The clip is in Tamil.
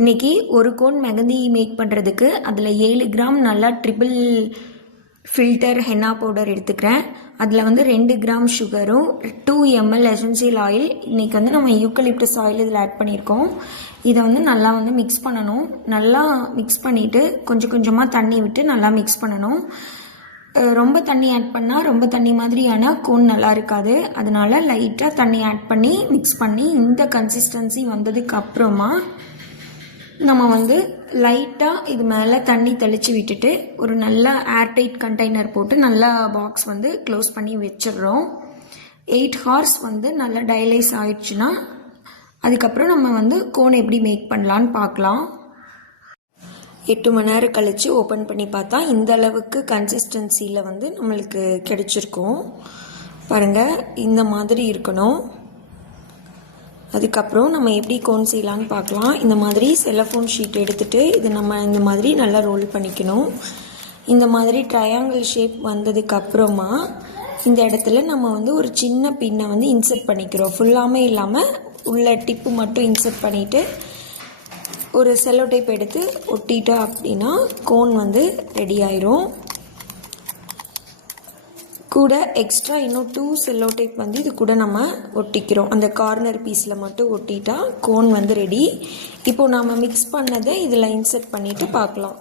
இன்றைக்கி ஒரு கோன் மெஹந்தி மேக் பண்ணுறதுக்கு அதில் 7 கிராம் நல்லா ட்ரிபிள் ஃபில்டர் ஹென்னா பவுடர் எடுத்துக்கிறேன். அதில் 2 கிராம் சுகரும் 2 ml எசென்சியல் ஆயில். இன்றைக்கி நம்ம யூக்கலிப்டஸ் ஆயில் இதில் ஆட் பண்ணியிருக்கோம். இதை நல்லா மிக்ஸ் பண்ணணும். நல்லா மிக்ஸ் பண்ணிவிட்டு கொஞ்சம் கொஞ்சமாக தண்ணி விட்டு நல்லா மிக்ஸ் பண்ணணும். ரொம்ப தண்ணி ஆட் பண்ணால் ரொம்ப தண்ணி மாதிரியான கோன் நல்லா இருக்காது. அதனால் லைட்டாக தண்ணி ஆட் பண்ணி மிக்ஸ் பண்ணி இந்த கன்சிஸ்டன்சி வந்ததுக்கு அப்புறமா நம்ம லைட்டாக இது மேலே தண்ணி தெளித்து விட்டுட்டு ஒரு நல்ல ஏர்டைட் கண்டெய்னர் போட்டு நல்லா பாக்ஸ் க்ளோஸ் பண்ணி வச்சிடுறோம். 8 ஹார்ஸ் நல்லா டயலைஸ் ஆயிடுச்சுன்னா அதுக்கப்புறம் நம்ம கோன் எப்படி மேக் பண்ணலான்னு பார்க்கலாம். 8 மணி நேரம் கழித்து ஓப்பன் பண்ணி பார்த்தா இந்த அளவுக்கு கன்சிஸ்டன்சியில் நம்மளுக்கு கிடைச்சிருக்கும். பாருங்கள், இந்த மாதிரி இருக்கணும். அதுக்கப்புறம் நம்ம எப்படி கோன் செய்யலான்னு பார்க்கலாம். இந்த மாதிரி செல்லஃபோன் ஷீட் எடுத்துகிட்டு இது நம்ம இந்த மாதிரி நல்லா ரோல் பண்ணிக்கணும். இந்த மாதிரி ட்ரையாங்கிள் ஷேப் வந்ததுக்கப்புறமா இந்த இடத்துல நம்ம ஒரு சின்ன பின்னை இன்சர்ட் பண்ணிக்கிறோம். ஃபுல்லாமே இல்லாமல் உள்ள டிப்பு மட்டும் இன்சர்ட் பண்ணிவிட்டு ஒரு செல்லோ டேப் எடுத்து ஒட்டிட்டோம் அப்படின்னா கோன் ரெடி ஆயிரும். கூட எக்ஸ்ட்ரா இன்னும் 2 செல்லோ டேப் இது கூட நம்ம ஒட்டிக்கிறோம். அந்த கார்னர் பீஸில் மட்டும் ஒட்டிட்டா கோன் ரெடி. இப்போது நம்ம மிக்ஸ் பண்ணதை இதில் இன்சர்ட் பண்ணிவிட்டு பார்க்கலாம்.